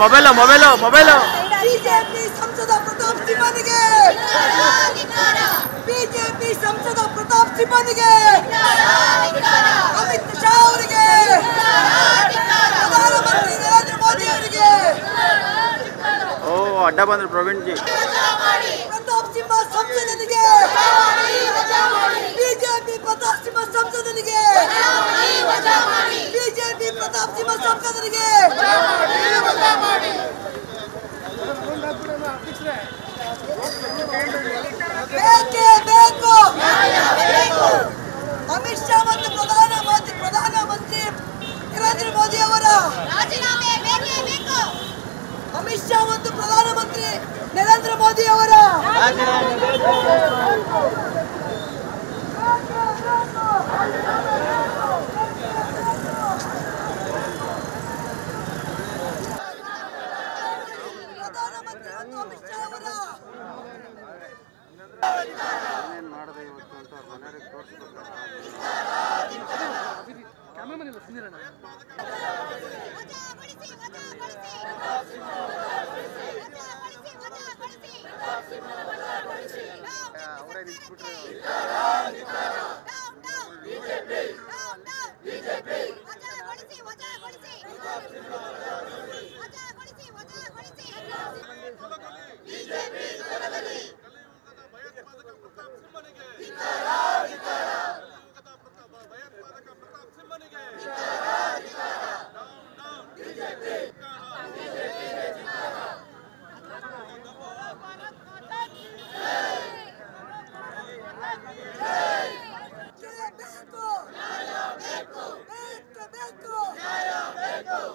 Mobile mobile mobile BJP ಸಂಸದ Pratap ಸಿಂಹನಿಗೆ BJP ಸಂಸದ ಪ್ರತಾಪ್ ಸಿಂಹನಿಗೆ ಅಮಿತ್ ಶಾ ಅವರಿಗೆ ಪ್ರಧಾನಮಂತ್ರಿ ನರೇಂದ್ರ ಮೋದಿ ಅವರಿಗೆ ಓ ಅಡ್ಡ ಬಂದ್ರು Praveen G Pratap Simha ಸಂಸದನಿಗೆ BJP Pratap Simha ಸಂಸದನಿಗೆ BJP Pratap Simha ಸಂಸದನಿಗೆ ಬೇಕೇ ಬೇಕು ಅಮಿತ್ ಶಾ ಮತ್ತು ಪ್ರಧಾನಮಂತ್ರಿ ನರೇಂದ್ರ ಮೋದಿ ಅವರ ರಾಜೀನಾಮೆ ಬೇಕೇ ಬೇಕು. ಅಮಿತ್ ಶಾ ಮತ್ತು ಪ್ರಧಾನಮಂತ್ರಿ ನರೇಂದ್ರ ಮೋದಿ ಅವರ ಪ್ರಧಾನಮಂತ್ರಿ ಮತ್ತು ಅಮಿತ್ ಶಾ ಅವರ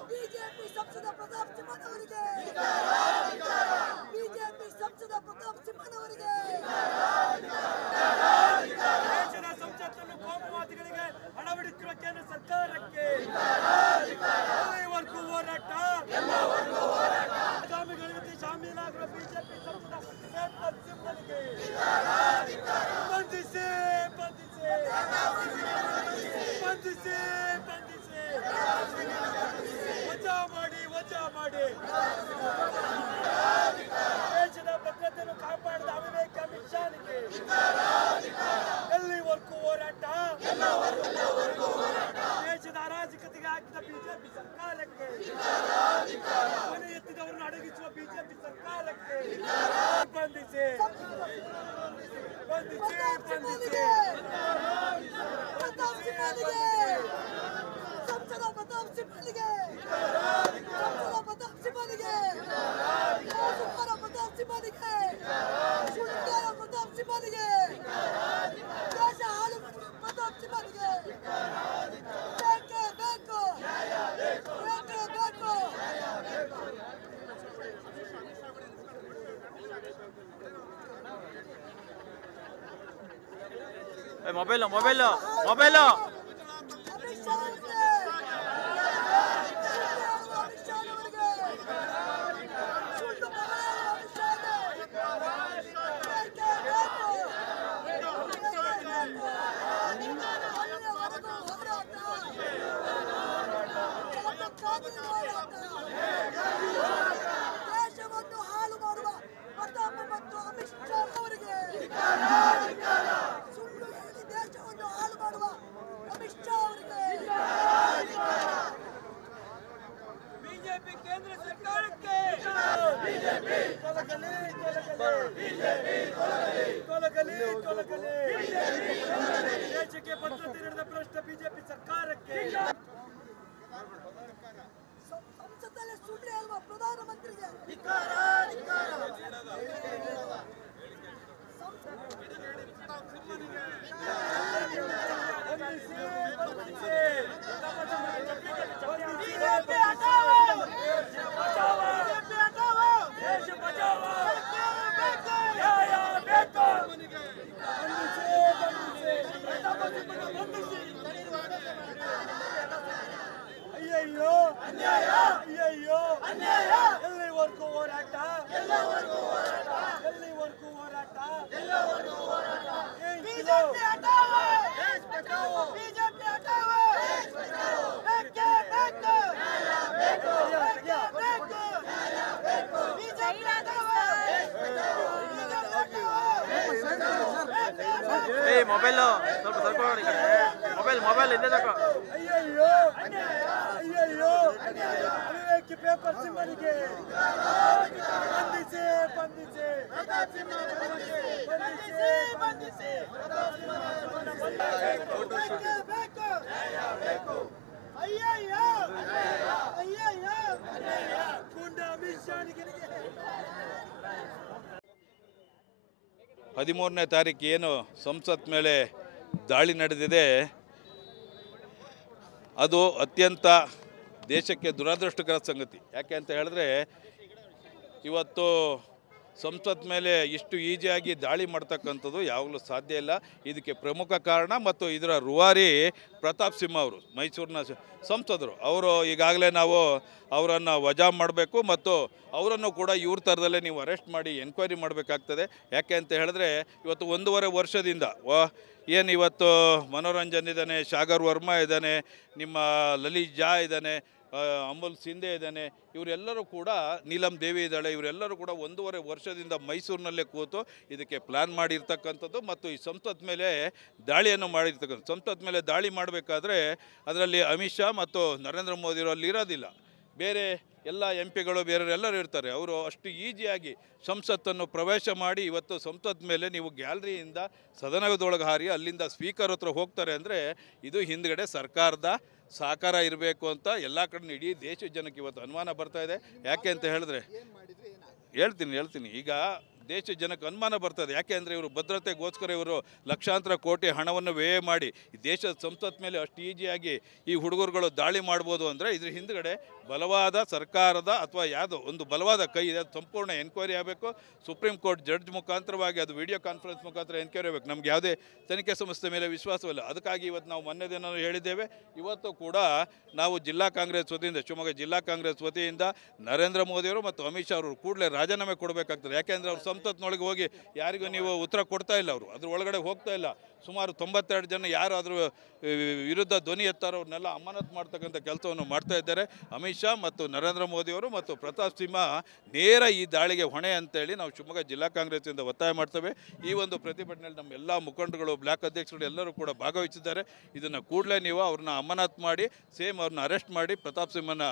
ಬಿಜೆಪಿ ಸಂಸದ ಪ್ರತಾಪ್ ಸಿಂಹನವರಿಗೆ ಬಿಜೆಪಿ ಸಂಸದ ಪ್ರತಾಪ್ ಸಿಂಹನವರಿಗೆ ದೇಶದ ಸಂಸತ್ತನ್ನು ಕೋಮುವಾದಿಗಳಿಗೆ ಅಳವಡಿಸಿರುವ ಕೇಂದ್ರ ಸರ್ಕಾರಕ್ಕೆ ಎಲ್ಲಿವರೆಗೂ ಹೋರಾಟ ಆಗಾಮಿಗಳಿಗೆ ಶಾಮೀಲಾಗಿರುವ ಬಿಜೆಪಿ ಸಂಸದ ಪ್ರತಾಪ್ ಸಿಂಹನಿಗೆ ಬಂಧಿಸಿ ಬಂಧಿಸಿ ಬಂಧಿಸಿ ಬಂಧಿಸಿ ವಜಾ ಮಾಡಿ ವಜಾ ಮಾಡಿ ದೇಶದ ಭದ್ರತೆಯನ್ನು ಕಾಪಾಡಿದ ಅವಿವೇಕ ಅಮಿತ್ ಶಾನಿಗೆ ಎಲ್ಲಿವರೆಗೂ ಹೋರಾಟ ದೇಶದ ಅರಾಜಕತೆಗೆ ಹಾಕಿದ ಬಿಜೆಪಿ ಸರ್ಕಾರಕ್ಕೆ ಮನೆ ಎತ್ತಿದವರನ್ನು ಅಡಗಿಸುವ ಬಿಜೆಪಿ ಸರ್ಕಾರಕ್ಕೆ ಬಂಧಿಸಿ ಬಂಧಿಸಿ ಬಂಧಿಸಿ ಪ್ರತಾಪ್ ಸಿಂಹನಿಗೆ ಸಂಸದ ಪ್ರತಾಪ್ ಸಿಂಹನಿಗೆ ಸಂಸದ ಪ್ರತಾಪ್ ಸಿಂಹನಿಗೆ ಸುಂದರ ಪ್ರತಾಪ್ ಸಿಂಹನಿಗೆ ಸುಂದರ ಪ್ರತಾಪ್ ಸಿಂಹನಿಗೆ ದೇಶ ಹಾಳು ಮಾಡುವ ಪ್ರತಾಪ್ ಸಿಂಹನಿಗೆ ಬೇಕೇ ಬೇಕು ಬೇಕೇ ಬೇಕು mobile mobile mobile Amit Shah ಅವರಿಗೆ ಅಮಿತ್ ಶಾ ಅವರಿಗೆ ಸುಳ್ಳು ಬರೆಯುವ ಅಮಿತ್ ದೇಶವನ್ನು ಹಾಳು ಮಾಡುವ ಪ್ರತಾಪ ಮತ್ತು ಅಮಿತ್ ಶಾ ಅವರಿಗೆ ಸುಳ್ಳು ಹೇಳಿ ದೇಶವನ್ನು ಹಾಳು ಮಾಡುವ ಅಮಿತ್ ಶಾ ಅವರಿಗೆ ಬಿಜೆಪಿ ಕೇಂದ್ರ ಸರ್ಕಾರಕ್ಕೆ ತೊಲಗಲಿ ತೊಲಗಲಿ ತೊಲಗಲಿ ದೇಶಕ್ಕೆ ಭದ್ರತೆ ನೀಡಿದ ಭ್ರಷ್ಟ ಬಿಜೆಪಿ ಸರ್ಕಾರಕ್ಕೆ ಸಂಸತ್ತಲ್ಲಿ ಸುಳ್ಳು ಹೇಳುವ ಪ್ರಧಾನಮಂತ್ರಿಗೆ ಅಯ್ಯಯ್ಯೋ ಅಯ್ಯಯ್ಯೋ ಎಲ್ಲಿವರೆಗೂ ಹೋರಾಟ ಮೊಬೈಲ್ ಸ್ವಲ್ಪ ಸರ್ಕೊಳ್ಳಿ ಕಡೆ ಮೊಬೈಲ್ ಹಿಂದೆ ತಗೋ ಅಯ್ಯಯ್ಯೋ ಅಯ್ಯಯ್ಯೋ ಅವಿವೇಕಿ ಪೇಪರ್ ಸಿಂಹನಿಗೆ ಬಂಧಿಸಿ ಬಂಧಿಸಿ ಬಂಧಿಸಿ ಅಯ್ಯಯ್ಯೋ ಅಯ್ಯಯ್ಯೋ ಗುಂಡ ಅಮಿತ್ ಶಾನಿಗೆ 13ನೇ ತಾರೀಕು ಏನು ಸಂಸತ್ ಮೇಲೆ ದಾಳಿ ನಡೆದಿದೆ ಅದು ಅತ್ಯಂತ ದೇಶಕ್ಕೆ ದುರದೃಷ್ಟಕರ ಸಂಗತಿ. ಯಾಕೆ ಅಂತ ಹೇಳಿದ್ರೆ ಇವತ್ತು ಸಂಸತ್ ಮೇಲೆ ಇಷ್ಟು ಈಜಿಯಾಗಿ ದಾಳಿ ಮಾಡ್ತಕ್ಕಂಥದ್ದು ಯಾವಾಗಲೂ ಸಾಧ್ಯ ಇಲ್ಲ. ಇದಕ್ಕೆ ಪ್ರಮುಖ ಕಾರಣ ಮತ್ತು ಇದರ ರೂವಾರಿ ಪ್ರತಾಪ್ ಸಿಂಹ ಅವರು, ಮೈಸೂರಿನ ಸಂಸದರು. ಅವರು ಈಗಾಗಲೇ ನಾವು ಅವರನ್ನು ವಜಾ ಮಾಡಬೇಕು ಮತ್ತು ಅವರನ್ನು ಕೂಡ ಇವ್ರ ಥರದಲ್ಲೇ ನೀವು ಅರೆಸ್ಟ್ ಮಾಡಿ ಎನ್ಕ್ವೈರಿ ಮಾಡಬೇಕಾಗ್ತದೆ. ಯಾಕೆ ಅಂತ ಹೇಳಿದ್ರೆ ಇವತ್ತು 1.5 ವರ್ಷದಿಂದ ಏನು ಇವತ್ತು ಮನೋರಂಜನ್ ಇದ್ದಾನೆ, ಸಾಗರ್ ವರ್ಮಾ ಇದ್ದಾನೆ, ನಿಮ್ಮ ಲಲಿತ್ ಜಾ ಇದ್ದಾನೆ, ಅಮುಲ್ ಸಿಂಧೆ ಇದ್ದಾನೆ, ಇವರೆಲ್ಲರೂ ಕೂಡ ನೀಲಮ್ ದೇವಿ ಇದ್ದಾಳೆ, ಇವರೆಲ್ಲರೂ ಕೂಡ 1.5 ವರ್ಷದಿಂದ ಮೈಸೂರಿನಲ್ಲೇ ಕೂತು ಇದಕ್ಕೆ ಪ್ಲ್ಯಾನ್ ಮಾಡಿರ್ತಕ್ಕಂಥದ್ದು ಮತ್ತು ಈ ಸಂಸತ್ ಮೇಲೆ ದಾಳಿಯನ್ನು ಮಾಡಿರ್ತಕ್ಕಂಥದ್ದು. ಸಂಸತ್ ಮೇಲೆ ದಾಳಿ ಮಾಡಬೇಕಾದ್ರೆ ಅದರಲ್ಲಿ ಅಮಿತ್ ಶಾ ಮತ್ತು ನರೇಂದ್ರ ಮೋದಿಯವರು ಅಲ್ಲಿ ಇರೋದಿಲ್ಲ, ಬೇರೆ ಎಲ್ಲ MP ಗಳು ಬೇರೆಯವರೆಲ್ಲರೂ ಇರ್ತಾರೆ. ಅವರು ಅಷ್ಟು ಈಜಿಯಾಗಿ ಸಂಸತ್ತನ್ನು ಪ್ರವೇಶ ಮಾಡಿ ಇವತ್ತು ಸಂಸತ್ ಮೇಲೆ ನೀವು ಗ್ಯಾಲರಿಯಿಂದ ಸದನದೊಳಗೆ ಹಾರಿ ಅಲ್ಲಿಂದ ಸ್ಪೀಕರ್ ಹತ್ರ ಹೋಗ್ತಾರೆ ಅಂದರೆ ಇದು ಹಿಂದ್ಗಡೆ ಸರ್ಕಾರದ ಸಹಕಾರ ಇರಬೇಕು ಅಂತ ಎಲ್ಲ ಕಡೆ ಇಡೀ ದೇಶದ ಜನಕ್ಕೆ ಇವತ್ತು ಅನುಮಾನ ಬರ್ತಾ ಇದೆ. ಯಾಕೆ ಅಂತ ಹೇಳಿದ್ರೆ ಹೇಳ್ತೀನಿ ಈಗ ದೇಶದ ಜನಕ್ಕೆ ಅನುಮಾನ ಬರ್ತದೆ. ಯಾಕೆ ಅಂದರೆ ಇವರು ಭದ್ರತೆಗೋಸ್ಕರ ಇವರು ಲಕ್ಷಾಂತರ ಕೋಟಿ ಹಣವನ್ನು ವ್ಯಯ ಮಾಡಿ ಈ ದೇಶದ ಸಂಸತ್ ಮೇಲೆ ಅಷ್ಟು ಈಜಿಯಾಗಿ ಈ ಹುಡುಗರುಗಳು ದಾಳಿ ಮಾಡ್ಬೋದು ಅಂದರೆ ಇದ್ರ ಹಿಂದ್ಗಡೆ ಬಲವಾದ ಸರ್ಕಾರದ ಅಥವಾ ಯಾವುದೋ ಒಂದು ಬಲವಾದ ಕೈ ಇದೆ. ಅದು ಸಂಪೂರ್ಣ ಎನ್ಕ್ವೈರಿ ಆಗಬೇಕು. ಸುಪ್ರೀಂ ಕೋರ್ಟ್ ಜಡ್ಜ್ ಮುಖಾಂತರವಾಗಿ ಅದು ವಿಡಿಯೋ ಕಾನ್ಫರೆನ್ಸ್ ಮುಖಾಂತರ ಎನ್ಕ್ವೈರಿ ಆಗಬೇಕು. ನಮ್ಗೆ ಯಾವುದೇ ತನಿಖೆ ಸಂಸ್ಥೆ ಮೇಲೆ ವಿಶ್ವಾಸವಿಲ್ಲ. ಅದಕ್ಕಾಗಿ ಇವತ್ತು ನಾವು ಮೊನ್ನೆ ದಿನ ಹೇಳಿದ್ದೇವೆ. ಇವತ್ತು ಕೂಡ ನಾವು ಜಿಲ್ಲಾ ಕಾಂಗ್ರೆಸ್ ವತಿಯಿಂದ, ಶಿವಮೊಗ್ಗ ಜಿಲ್ಲಾ ಕಾಂಗ್ರೆಸ್ ವತಿಯಿಂದ ನರೇಂದ್ರ ಮೋದಿಯವರು ಮತ್ತು ಅಮಿತ್ ಶಾ ಅವರು ಕೂಡಲೇ ರಾಜೀನಾಮೆ ಕೊಡಬೇಕಾಗ್ತದೆ. ಯಾಕೆಂದರೆ ಅವ್ರು ಸಂಸತ್ನೊಳಗೆ ಹೋಗಿ ಯಾರಿಗೂ ನೀವು ಉತ್ತರ ಕೊಡ್ತಾ ಇಲ್ಲ, ಅವರು ಅದ್ರ ಒಳಗಡೆ ಹೋಗ್ತಾ ಇಲ್ಲ. ಸುಮಾರು 92 ಜನ ಯಾರು ಅದ್ರ ವಿರುದ್ಧ ಧ್ವನಿ ಎತ್ತಾರೋ ಅವ್ರನ್ನೆಲ್ಲ ಅಮಾನತು ಮಾಡ್ತಕ್ಕಂಥ ಕೆಲಸವನ್ನು ಮಾಡ್ತಾ ಇದ್ದಾರೆ. ಅಮಿತ್ ಶಾ ಮತ್ತು ನರೇಂದ್ರ ಮೋದಿಯವರು ಮತ್ತು ಪ್ರತಾಪ್ ಸಿಂಹ ನೇರ ಈ ದಾಳಿಗೆ ಹೊಣೆ ಅಂತೇಳಿ ನಾವು ಶಿವಮೊಗ್ಗ ಜಿಲ್ಲಾ ಕಾಂಗ್ರೆಸ್ಸಿಂದ ಒತ್ತಾಯ ಮಾಡ್ತೇವೆ. ಈ ಒಂದು ಪ್ರತಿಭಟನೆಯಲ್ಲಿ ನಮ್ಮ ಎಲ್ಲ ಮುಖಂಡರುಗಳು, ಬ್ಲಾಕ್ ಅಧ್ಯಕ್ಷರು ಎಲ್ಲರೂ ಕೂಡ ಭಾಗವಹಿಸಿದ್ದಾರೆ. ಇದನ್ನು ಕೂಡಲೇ ನೀವು ಅವ್ರನ್ನ ಅಮಾನತು ಮಾಡಿ ಅವ್ರನ್ನ ಅರೆಸ್ಟ್ ಮಾಡಿ ಪ್ರತಾಪ್ ಸಿಂಹನ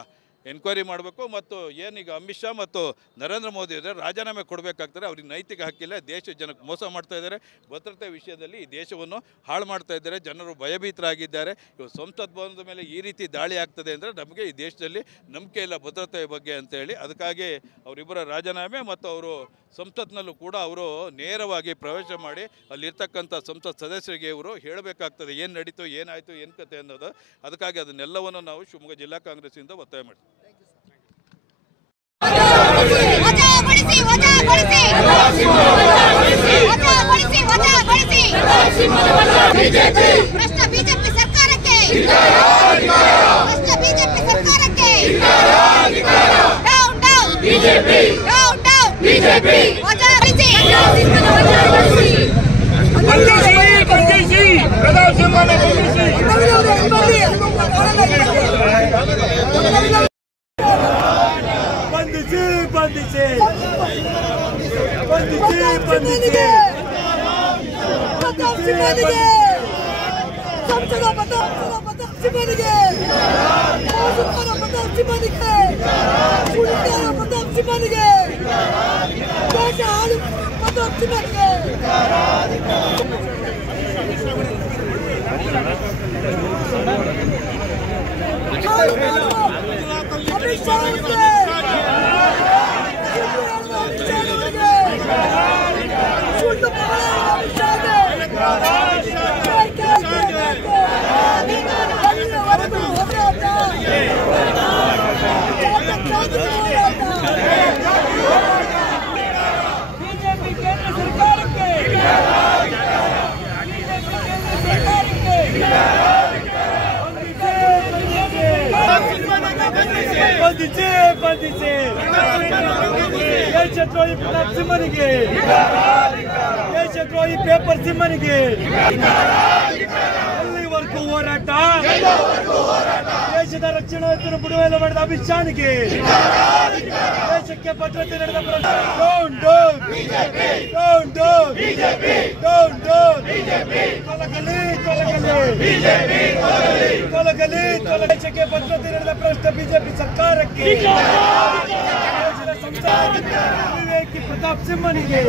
ಎನ್ಕ್ವೈರಿ ಮಾಡಬೇಕು. ಮತ್ತು ಏನೀಗ ಅಮಿತ್ ಶಾ ಮತ್ತು ನರೇಂದ್ರ ಮೋದಿ ಇದ್ದಾರೆ ರಾಜೀನಾಮೆ ಕೊಡಬೇಕಾಗ್ತದೆ. ಅವ್ರಿಗೆ ನೈತಿಕ ಹಕ್ಕಿಲ್ಲ, ದೇಶದ ಜನಕ್ಕೆ ಮೋಸ ಮಾಡ್ತಾ ಇದ್ದಾರೆ. ಭದ್ರತೆ ವಿಷಯದಲ್ಲಿ ಈ ದೇಶವನ್ನು ಹಾಳು ಮಾಡ್ತಾ ಇದ್ದಾರೆ. ಜನರು ಭಯಭೀತರಾಗಿದ್ದಾರೆ. ಇವು ಸಂಸತ್ ಭವನದ ಮೇಲೆ ಈ ರೀತಿ ದಾಳಿ ಆಗ್ತದೆ ಅಂದರೆ ನಮಗೆ ಈ ದೇಶದಲ್ಲಿ ನಂಬಿಕೆ ಇಲ್ಲ ಭದ್ರತೆಯ ಬಗ್ಗೆ ಅಂತೇಳಿ. ಅದಕ್ಕಾಗಿ ಅವರಿಬ್ಬರ ರಾಜೀನಾಮೆ ಮತ್ತು ಅವರು ಸಂಸತ್ನಲ್ಲೂ ಕೂಡ ಅವರು ನೇರವಾಗಿ ಪ್ರವೇಶ ಮಾಡಿ ಅಲ್ಲಿರ್ತಕ್ಕಂಥ ಸಂಸತ್ ಸದಸ್ಯರಿಗೆ ಇವರು ಹೇಳಬೇಕಾಗ್ತದೆ ಏನು ನಡೀತು, ಏನಾಯಿತು, ಏನು ಕತೆ ಅನ್ನೋದು. ಅದಕ್ಕಾಗಿ ಅದನ್ನೆಲ್ಲವನ್ನು ನಾವು ಶಿವಮೊಗ್ಗ ಜಿಲ್ಲಾ ಕಾಂಗ್ರೆಸ್ಸಿಂದ ಒತ್ತಾಯ ಮಾಡ್ತೀವಿ. ಬಿಜೆಪಿ ಸರ್ಕಾರಕ್ಕೆ ದೇಶದ್ರೋಹಿ ಪ್ರತಾಪ್ ಸಿಂಹನಿಗೆ, ದೇಶದ್ರೋಹಿ ಪೇಪರ್ ಸಿಂಹನಿಗೆ ಎಲ್ಲಿವರೆಗೂ ಹೋರಾಟ, ದೇಶದ ರಕ್ಷಣಾ ಬಿಡುಗಡೆ ಮಾಡಿದ ಅಮಿತ್ ಶಾನಿಗೆ, ದೇಶಕ್ಕೆ ಭದ್ರತೆ ನಡೆದ ದೇಶಕ್ಕೆ ಭದ್ರತೆ ನೀಡಿದ ಭ್ರಷ್ಟ ಬಿಜೆಪಿ ಸರ್ಕಾರಕ್ಕೆ, ವಿವೇಕಿ ಪ್ರತಾಪ್ ಸಿಂಹನಿಗೆ